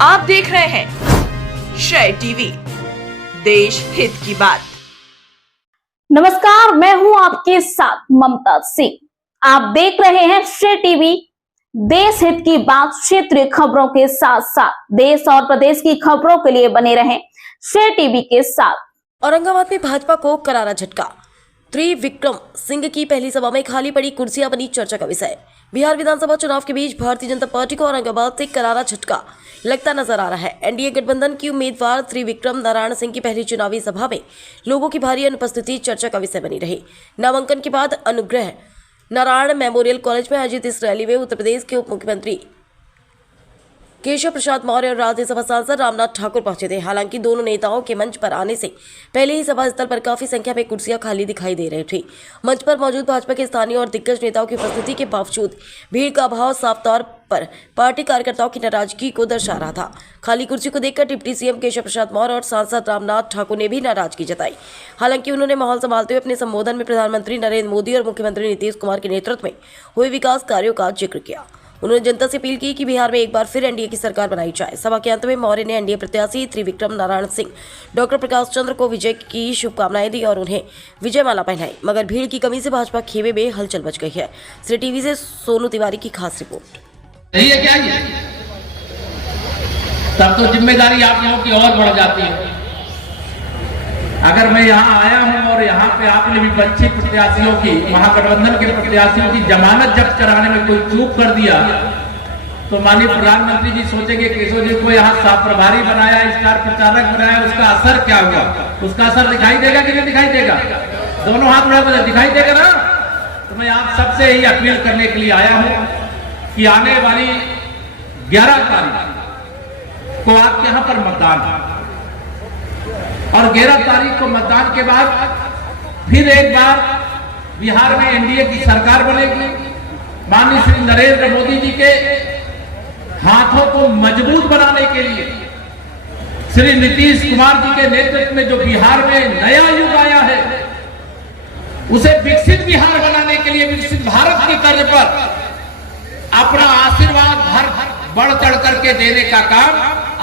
आप देख रहे हैं श्रेय टीवी, देश हित की बात। नमस्कार, मैं हूं आपके साथ ममता सिंह। आप देख रहे हैं श्रेय टीवी, देश हित की बात। क्षेत्रीय खबरों के साथ साथ देश और प्रदेश की खबरों के लिए बने रहें श्रेय टीवी के साथ। औरंगाबाद में भाजपा को करारा झटका। त्रिविक्रम सिंह की पहली सभा में खाली पड़ी कुर्सियां बनी चर्चा का विषय। बिहार विधानसभा चुनाव के बीच भारतीय जनता पार्टी को औरंगाबाद से करारा झटका लगता नजर आ रहा है। एनडीए गठबंधन की उम्मीदवार त्रिविक्रम नारायण सिंह की पहली चुनावी सभा में लोगों की भारी अनुपस्थिति चर्चा का विषय बनी रही। नामांकन के बाद अनुग्रह नारायण मेमोरियल कॉलेज में आयोजित इस रैली में उत्तर प्रदेश के उप मुख्यमंत्री केशव प्रसाद मौर्य और राज्यसभा सांसद रामनाथ ठाकुर पहुंचे थे। हालांकि दोनों नेताओं के मंच पर आने से पहले ही सभा स्थल पर काफी संख्या में कुर्सियां खाली दिखाई दे रही थी। मंच पर मौजूद भाजपा के स्थानीय और दिग्गज नेताओं की उपस्थिति के बावजूद भीड़ का अभाव साफ तौर पर पार्टी कार्यकर्ताओं की नाराजगी को दर्शा रहा था। खाली कुर्सी को देखकर डिप्टी सीएम केशव प्रसाद मौर्य और सांसद रामनाथ ठाकुर ने भी नाराजगी जताई। हालांकि उन्होंने माहौल संभालते हुए अपने संबोधन में प्रधानमंत्री नरेंद्र मोदी और मुख्यमंत्री नीतीश कुमार के नेतृत्व में हुए विकास कार्यों का जिक्र किया। उन्होंने जनता से अपील की कि बिहार में एक बार फिर एनडीए की सरकार बनाई जाए। सभा के अंत में मौर्य ने एनडीए प्रत्याशी त्रिविक्रम नारायण सिंह, डॉक्टर प्रकाश चंद्र को विजय की शुभकामनाएं दी और उन्हें विजय माला पहनाई। मगर भीड़ की कमी से भाजपा खेमे में हलचल मच गई है। श्रेय टीवी से सोनू तिवारी की खास रिपोर्ट। नहीं है क्या ये? तब तो जिम्मेदारी आप लोगों की और बढ़ जाती है। अगर मैं यहाँ आया हूँ और यहाँ पे आपने विपक्षी प्रत्याशियों की, महागठबंधन के प्रत्याशियों की जमानत जब्त कराने में कोई चूक कर दिया तो माननीय प्रधानमंत्री जी सोचेंगे केशव जी को यहाँ साफ प्रभारी बनाया, स्टार प्रचारक बनाया, उसका असर क्या हुआ? उसका असर दिखाई देगा कि नहीं दिखाई देगा? दोनों हाथ उड़ा दिखाई देगा ना। तो मैं आप सबसे यही अपील करने के लिए आया हूँ कि आने वाली 11 तारीख को आपके यहाँ पर मतदान है और 11 तारीख को मतदान के बाद फिर एक बार बिहार में एनडीए की सरकार बनेगी। माननीय श्री नरेंद्र मोदी जी के हाथों को मजबूत बनाने के लिए श्री नीतीश कुमार जी के नेतृत्व में जो बिहार में नया युग आया है, उसे विकसित बिहार बनाने के लिए विकसित भारत की तर्ज पर अपना आशीर्वाद बढ़ चढ़ करके देने का काम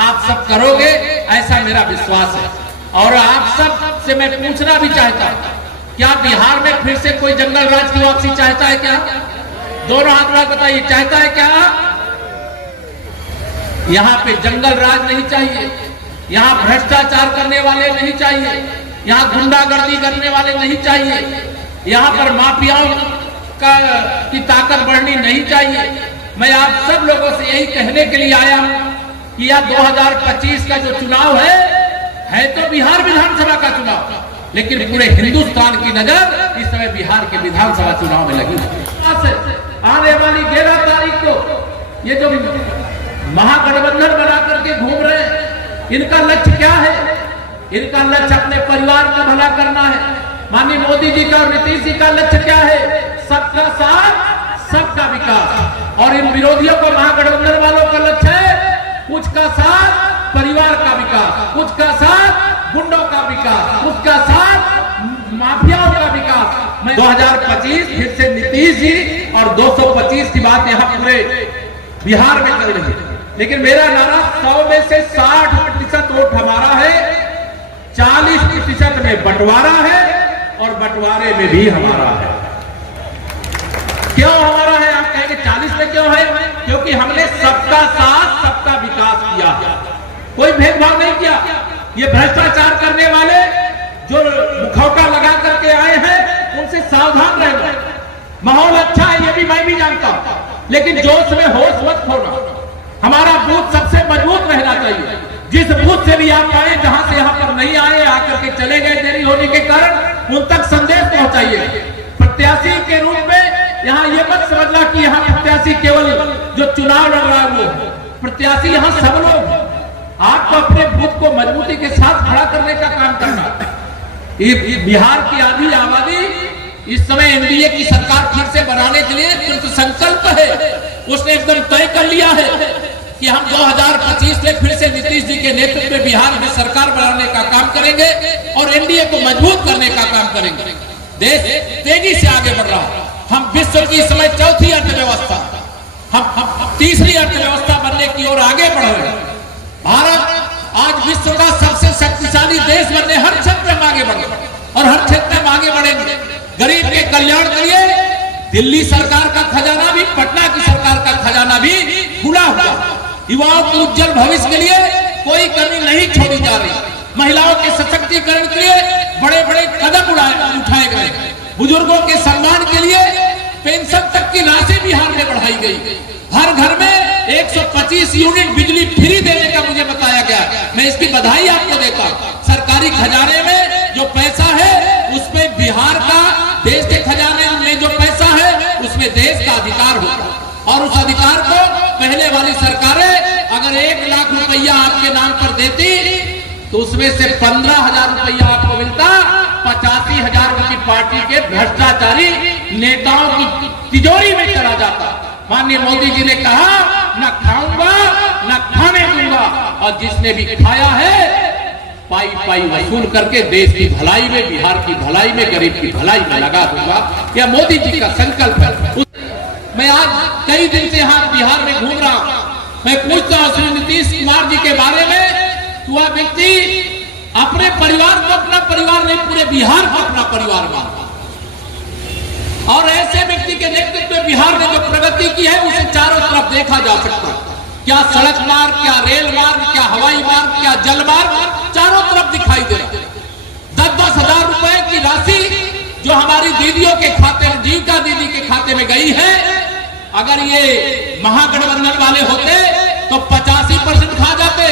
आप सब करोगे, ऐसा मेरा विश्वास है। और आप सब से मैं पूछना भी चाहता हूं, क्या बिहार में फिर से कोई जंगल राज की वापसी चाहता है क्या? दोनों हाथ में बताइए, चाहता है क्या? यहाँ पे जंगल राज नहीं चाहिए, यहाँ भ्रष्टाचार करने वाले नहीं चाहिए, यहाँ गुंडागर्दी करने वाले नहीं चाहिए, यहाँ पर माफियाओं की ताकत बढ़नी नहीं चाहिए। मैं आप सब लोगों से यही कहने के लिए आया हूं कि यह 2025 का जो चुनाव है तो बिहार विधानसभा का चुनाव, लेकिन पूरे हिंदुस्तान की नजर इस समय बिहार के विधानसभा चुनाव में लगी है। आने वाली 11 तारीख को ये जो महागठबंधन बना करके घूम रहे हैं, इनका लक्ष्य क्या है? इनका लक्ष्य अपने परिवार का भला करना है। माननीय मोदी जी का और नीतीश जी का लक्ष्य क्या है? सबका साथ सबका विकास। और इन विरोधियों को, महागठबंधन वालों का लक्ष्य है कुछ का साथ परिवार का विकास, कुछ का साथ गुंडों का विकास, कुछ का साथ माफियाओं का विकास। मैं 2025 फिर से नीतीश जी और 225 की बात यहाँ पूरे बिहार में चल रही है, लेकिन मेरा नारा 100 में से 60% वोट हमारा है, 40% में बंटवारा है और बंटवारे में भी हमारा है। क्यों हमारा है? आप कहेंगे 40 में क्यों है? क्योंकि हमने सबका साथ सबका विकास किया है, कोई भेदभाव नहीं किया। ये भ्रष्टाचार करने वाले जो मुखौटा लगा करके आए हैं, उनसे सावधान रहना। माहौल अच्छा है, ये भी मैं भी जानता हूं, लेकिन जोश में होश मत खोना। हमारा बूथ सबसे मजबूत रहना चाहिए। जिस बूथ से भी आप आए, जहां से यहाँ पर नहीं आए, आकर के चले गए देरी होने के कारण, उन तक संदेश पहुंचाइए। प्रत्याशी के रूप में यहाँ ये मत समझना कि यहाँ प्रत्याशी केवल जो चुनाव लड़ रहा है वो प्रत्याशी, यहाँ सब लोग। आपको अपने बूथ को मजबूती के साथ खड़ा करने का काम करना। बिहार की आधी आबादी इस समय एनडीए की सरकार फिर से बनाने के लिए कृत संकल्प है। उसने एकदम तय कर लिया है कि हम 2025 में फिर से नीतीश जी के नेतृत्व में बिहार में सरकार बनाने का काम करेंगे और एनडीए को मजबूत करने का काम करेंगे। देश तेजी से आगे बढ़ रहा है। हम विश्व की इस समय चौथी अर्थव्यवस्था, हम तीसरी अर्थव्यवस्था बनने की ओर आगे बढ़ रहे हैं। भारत आज विश्व का सबसे शक्तिशाली देश बनने हर क्षेत्र में आगे बढ़े और हर क्षेत्र में आगे बढ़ेंगे। गरीब के कल्याण के लिए दिल्ली सरकार का खजाना भी, पटना की सरकार का खजाना भी खुला हुआ। युवाओं के उज्जवल भविष्य के लिए कोई कमी नहीं छोड़ी जा रही। महिलाओं के सशक्तिकरण के लिए बड़े बड़े कदम उठाए गए। बुजुर्गों के सम्मान के लिए पेंशन तक की राशि बिहार में बढ़ाई गई। हर घर में 125 यूनिट बिजली फ्री देने का मुझे बताया गया। मैं इसकी बधाई आपको देता हूं। सरकारी खजाने में जो पैसा है उसमें बिहार का, देश के खजाने में जो पैसा है उसमें देश का अधिकार होगा और उस अधिकार को पहले वाली सरकारें अगर 1 लाख रुपया आपके नाम पर देती तो उसमें से 15,000 रुपया आपको मिलता। 85,000 उनकी पार्टी के भ्रष्टाचारी नेताओं की तिजोरी में चला जाता। माननीय मोदी जी ने कहा, न खाऊंगा न खाने दूंगा, और जिसने भी खाया है पाई पाई वसूल करके देश की भलाई में, बिहार की भलाई में, गरीब की भलाई में लगा दूंगा। यह मोदी जी का संकल्प है। मैं आज कई दिन से यहाँ बिहार में घूम रहा हूँ। मैं पूछता हूँ श्री नीतीश कुमार जी के बारे में, वह व्यक्ति अपने परिवार को अपना परिवार नहीं, पूरे बिहार को अपना परिवार मानता। और ऐसे व्यक्ति के नेतृत्व में बिहार ने जो प्रगति की है उसे चारों तरफ देखा जा सकता है। क्या सड़क मार्ग, क्या रेल मार्ग, क्या हवाई मार्ग, क्या जल मार्ग, चारों तरफ दिखाई दे रहा है। 10-10 हजार रुपए की राशि जो हमारी दीदियों के खाते में, जीविका दीदी के खाते में गई है, अगर ये महागठबंधन वाले होते तो 85% खा जाते।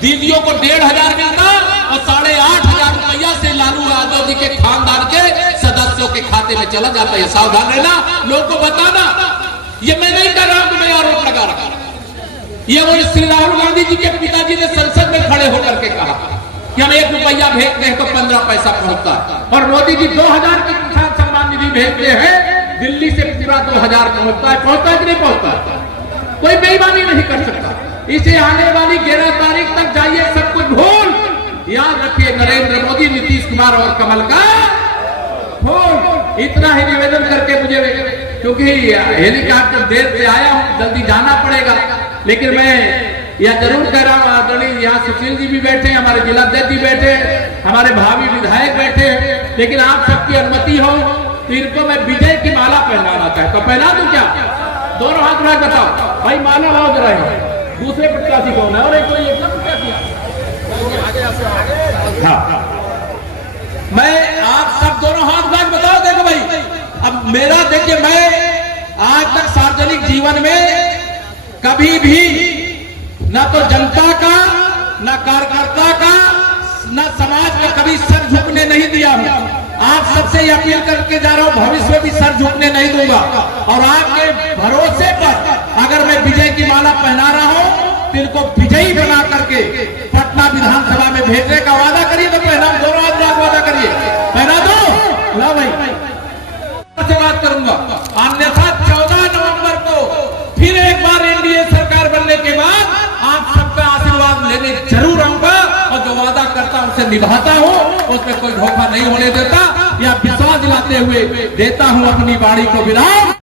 दीदियों को 1,500 मिलता और 8,500 रुपया से लालू यादव जी के खानदान के सदस्यों के खाते में चला जाता है। सावधान रहना, लोगों को बताना। ये मैं नहीं कर रहा हूं, मैं आरोप लगा रहा हूं। ये वो श्री राहुल गांधी जी के पिताजी ने संसद में खड़े होकर के कहा कि हम 1 रुपया भेजते हैं तो 15 पैसा पहुंचता है, और मोदी जी 2,000 की किसान सम्मान निधि भेजते हैं, दिल्ली से पूरा 2,000 पहुंचता है। पहुंचता है कि नहीं पहुंचता? कोई बेईमानी नहीं कर सकता। इसे आने वाली 11 तारीख तक जाइए, सब कुछ भूल। याद रखिए, नरेंद्र मोदी, नीतीश कुमार और कमल का भूल। इतना ही निवेदन करके मुझे, क्योंकि हेलीकॉप्टर देर से आया हूं, जल्दी जाना पड़ेगा, लेकिन मैं यह जरूर कह रहा हूं, आदरणीय यहाँ सुशील जी भी बैठे, हमारे जिलाध्यक्ष जी बैठे, हमारे भावी विधायक बैठे, लेकिन आप सबकी अनुमति हो तो इनको मैं विजय की माला पहनाना चाहता हूं। पहना दूं क्या? दोनों हाथ उठा बताओ भाई, माला लाओ जरा। दूसरे प्रत्याशी कौन है? और एक कोई एकदम हाँ, मैं आप सब दोनों हाथ उठा बताओ। देखो भाई, अब मेरा देखिए, मैं आज तक सार्वजनिक जीवन में कभी भी न तो जनता का, न कार्यकर्ता का, न समाज का कभी सर झुकने नहीं दिया हूं। आप सबसे अपील करके जा रहा हूं, भविष्य में भी सर झुकने नहीं दूंगा। और आपके भरोसे पर अगर मैं विजय की माला पहना रहा हूं तो इनको विजयी बना करके पटना विधानसभा में भेजने का वादा करिए। तो पहना, दोनों हाथ वादा करिए, पहना दो। ला भाई, से बात करूंगा। अन्यथा 14 नवंबर को फिर एक बार एनडीए सरकार बनने के बाद आप सबका आशीर्वाद लेने जरूर आऊंगा, और जो वादा करता हूं उसे निभाता हूं, उसमें कोई धोखा नहीं होने देता। यह विश्वास दिलाते हुए देता हूं अपनी बाड़ी को विराम।